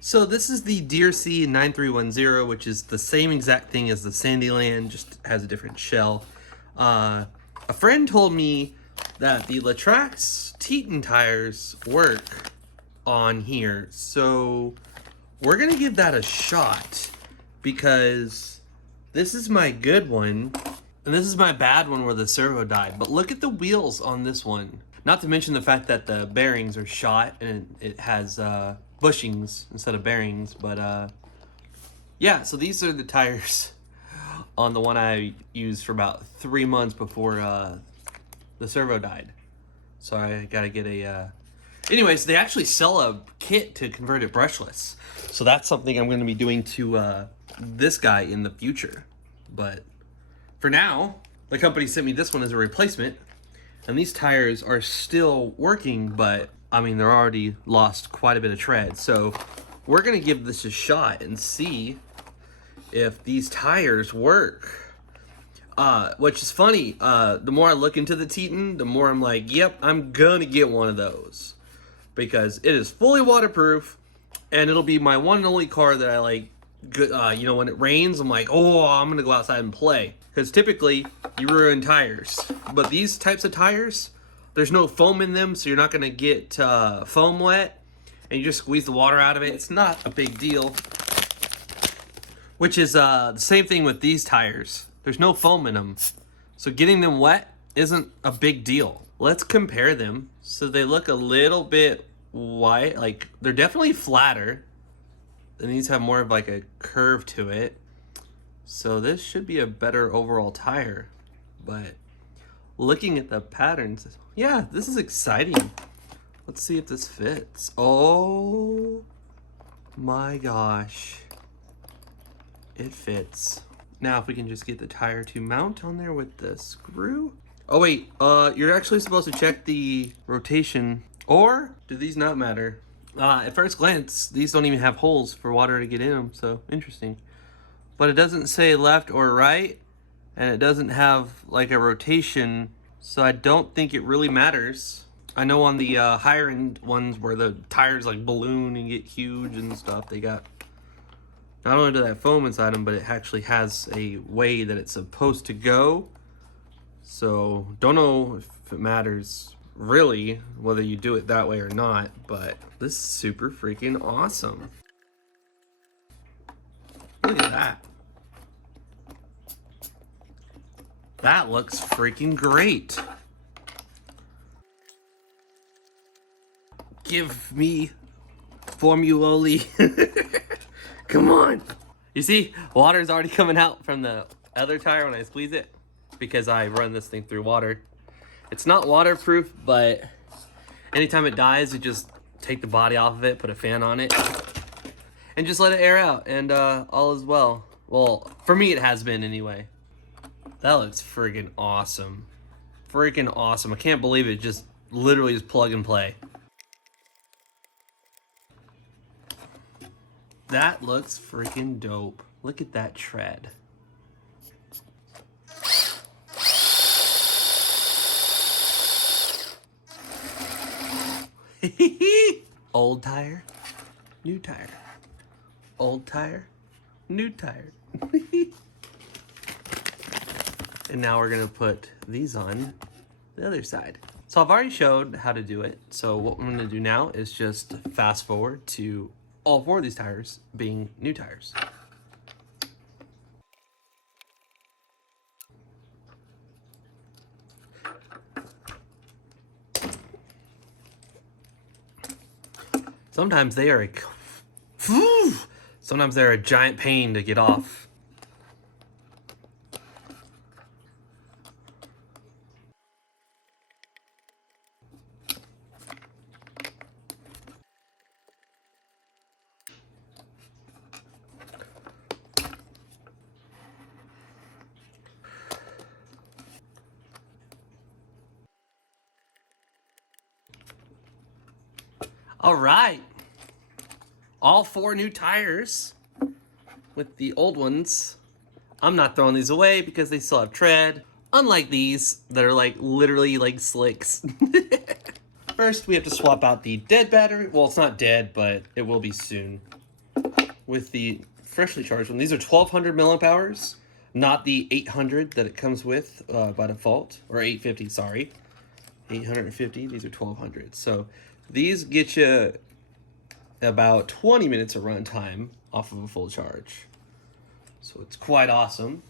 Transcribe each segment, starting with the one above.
So this is the Deerc 9310, which is the same exact thing as the Sandyland, just has a different shell. A friend told me that the Latrax Teton tires work on here, so we're gonna give that a shot because this is my good one and this is my bad one where the servo died. But look at the wheels on this one. Not to mention the fact that the bearings are shot and it has bushings instead of bearings. But yeah, so these are the tires on the one I used for about 3 months before the servo died. So I gotta get a... Anyways, they actually sell a kit to convert it brushless. So that's something I'm going to be doing to this guy in the future. But for now, the company sent me this one as a replacement. And these tires are still working, but I mean, they're already lost quite a bit of tread. So we're going to give this a shot and see if these tires work. Which is funny, the more I look into the Teton, the more I'm like, yep, I'm going to get one of those. Because it is fully waterproof, and it'll be my one and only car that I like. You know, when it rains, I'm like, oh, I'm gonna go outside and play. Because typically, you ruin tires. But these types of tires, there's no foam in them, so you're not gonna get foam wet, and you just squeeze the water out of it. It's not a big deal. Which is the same thing with these tires. There's no foam in them, so getting them wet isn't a big deal. Let's compare them. So they look a little bit white, like they're definitely flatter. And these have more of like a curve to it. So this should be a better overall tire. But looking at the patterns, yeah, this is exciting. Let's see if this fits. Oh my gosh. It fits. Now if we can just get the tire to mount on there with the screw. Oh wait, you're actually supposed to check the rotation, or do these not matter? At first glance, these don't even have holes for water to get in them, so interesting. But it doesn't say left or right, and it doesn't have like a rotation, so I don't think it really matters. I know on the higher end ones where the tires like balloon and get huge and stuff, they got not only do they have foam inside them, but it actually has a way that it's supposed to go. So don't know if it matters really whether you do it that way or not, but this is super freaking awesome. Look at that. That looks freaking great. Give me formuloli. Come on. You see, water's already coming out from the other tire when I squeeze it, because I run this thing through water. It's not waterproof, but anytime it dies, you just take the body off of it, put a fan on it, and just let it air out, and all is well. Well, for me it has been anyway. That looks friggin' awesome. Freaking awesome. I can't believe it just literally is plug and play. That looks freaking dope. Look at that tread. Old tire, new tire. Old tire, new tire. And now we're gonna put these on the other side. So I've already showed how to do it. So what I'm gonna do now is just fast forward to all 4 of these tires being new tires. Sometimes they are sometimes they're a giant pain to get off. All right. All 4 new tires with the old ones. I'm not throwing these away because they still have tread. Unlike these that are like literally like slicks. First, we have to swap out the dead battery. Well, it's not dead, but it will be soon. with the freshly charged one. These are 1200 milliamp hours, not the 800 that it comes with by default, or 850, sorry. 850, these are 1200. So these get you about 20 minutes of runtime off of a full charge. So it's quite awesome.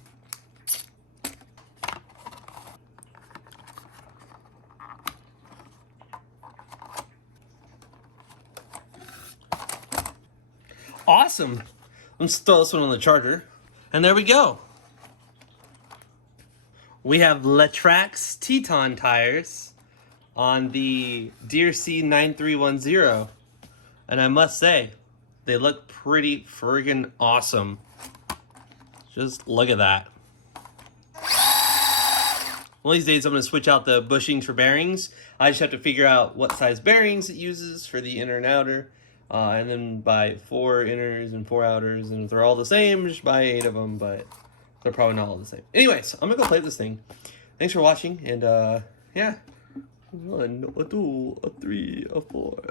Awesome. Let's throw this one on the charger. And there we go. We have Latrax Teton tires on the Deerc 9310. And I must say, they look pretty friggin' awesome. Just look at that. One of these days I'm going to switch out the bushings for bearings. I just have to figure out what size bearings it uses for the inner and outer. And then buy 4 inners and 4 outers. And if they're all the same, just buy 8 of them. But they're probably not all the same. Anyways, I'm going to go play with this thing. Thanks for watching. And yeah. 1, a 2, a 3, a 4.